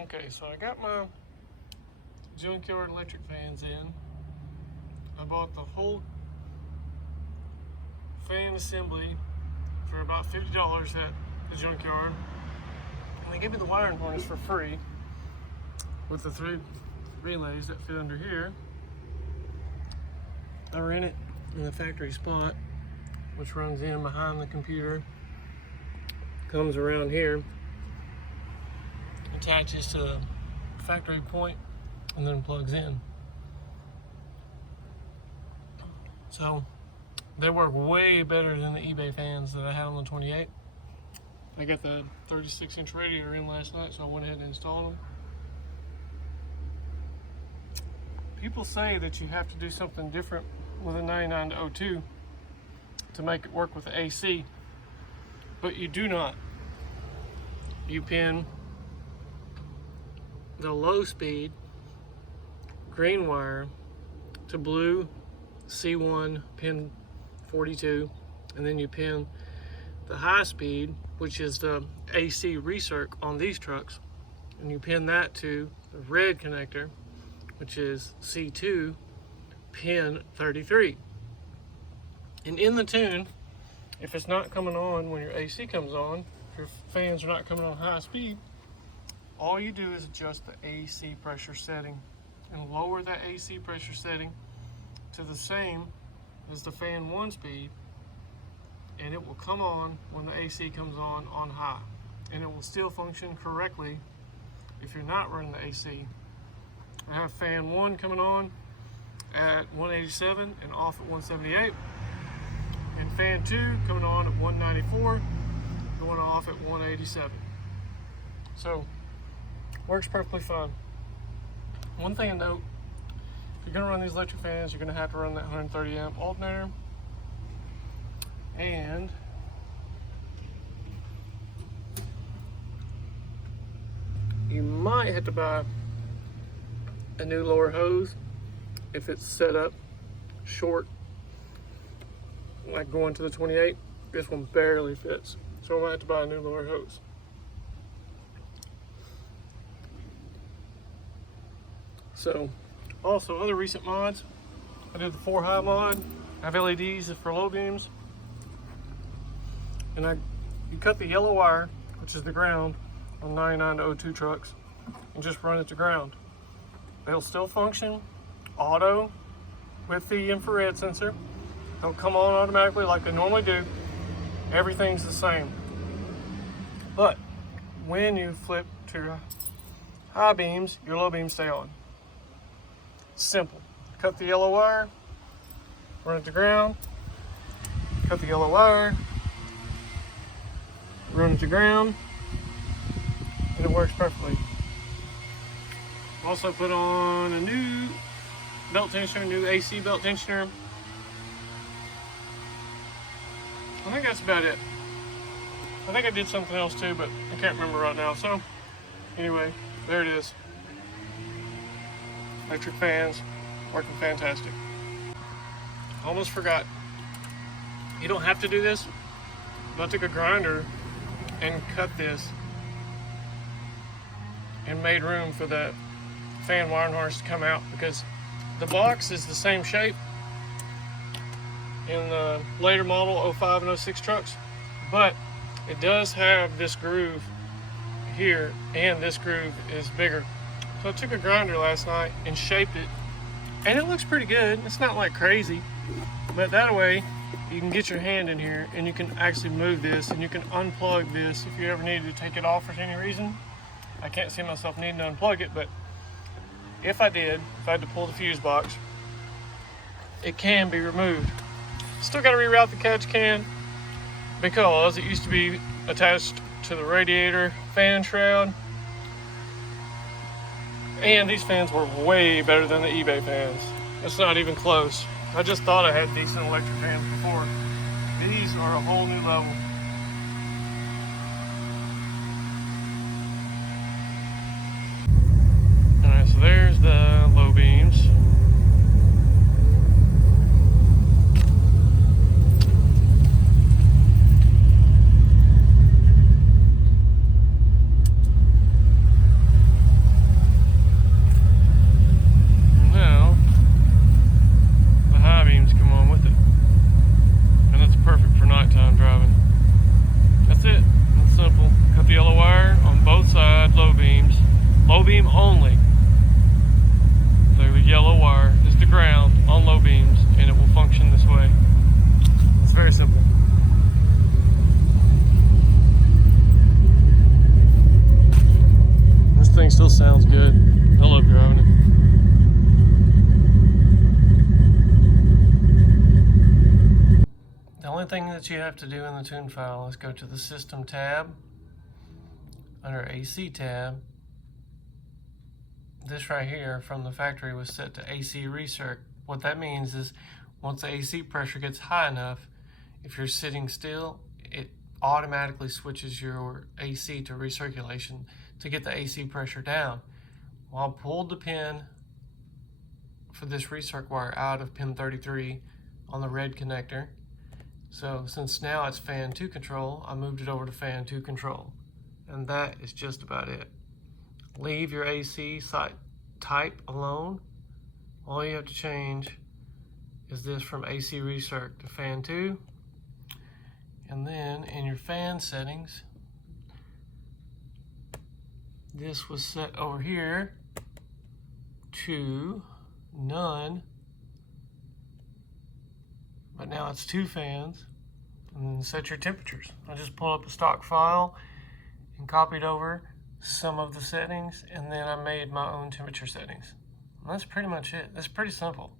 Okay, so I got my junkyard electric fans in. I bought the whole fan assembly for about $50 at the junkyard. And they gave me the wiring harness for free with the 3 relays that fit under here. I ran it in the factory spot, which runs in behind the computer, comes around here, attaches to the factory point, and then plugs in. So they work way better than the eBay fans that I had on the 28. I got the 36-inch radiator in last night, so I went ahead and installed them. People say that you have to do something different with a 99 to 02 to make it work with the AC, but you do not. You pin the low speed green wire to blue C1 pin 42, and then you pin the high speed, which is the AC recirc on these trucks, and you pin that to the red connector, which is C2 pin 33. And in the tune, if it's not coming on when your AC comes on, if your fans are not coming on high speed, all you do is adjust the AC pressure setting and lower that AC pressure setting to the same as the fan 1 speed, and it will come on when the AC comes on high, and it will still function correctly if you're not running the AC. I have fan 1 coming on at 187 and off at 178, and fan 2 coming on at 194, going off at 187. So works perfectly fine. One thing to note, if you're going to run these electric fans, you're going to have to run that 130 amp alternator, and you might have to buy a new lower hose if it's set up short, like going to the 28. This one barely fits, so I might have to buy a new lower hose. So, also other recent mods, I did the 4 high mod. I have LEDs for low beams, and you cut the yellow wire, which is the ground on 99 to 02 trucks, and just run it to ground. They'll still function auto with the infrared sensor. They'll come on automatically like they normally do. Everything's the same. But when you flip to high beams, your low beams stay on. Simple. Cut the yellow wire, run it to ground, cut the yellow wire, run it to ground, and it works perfectly. Also put on a new belt tensioner, new AC belt tensioner. I think that's about it. I think I did something else too, but I can't remember right now. So anyway, there it is. Electric fans, working fantastic. Almost forgot. You don't have to do this, but I took a grinder and cut this and made room for the fan wiring harness to come out, because the box is the same shape in the later model 05 and 06 trucks, but it does have this groove here, and this groove is bigger. So I took a grinder last night and shaped it, and it looks pretty good. It's not like crazy, but that way you can get your hand in here and you can actually move this, and you can unplug this if you ever needed to take it off for any reason. I can't see myself needing to unplug it, but if I had to pull the fuse box, it can be removed. Still got to reroute the catch can because it used to be attached to the radiator fan shroud. And these fans were way better than the eBay fans. It's not even close. I just thought I had decent electric fans before. These are a whole new level. Alright, so there's the low beams. still sounds good. I love driving it. The only thing that you have to do in the tune file is go to the System tab. Under AC tab, this right here from the factory was set to AC recirc. What that means is once the AC pressure gets high enough, if you're sitting still, it automatically switches your AC to recirculation to get the AC pressure down. Well, I pulled the pin for this recirc wire out of pin 33 on the red connector. So since now it's fan 2 control, I moved it over to fan 2 control. And that is just about it. Leave your AC site type alone. All you have to change is this from AC recirc to fan 2. And then in your fan settings, this was set over here to none. But now it's 2 fans. And then set your temperatures. I just pulled up a stock file and copied over some of the settings, and then I made my own temperature settings. And that's pretty much it. That's pretty simple.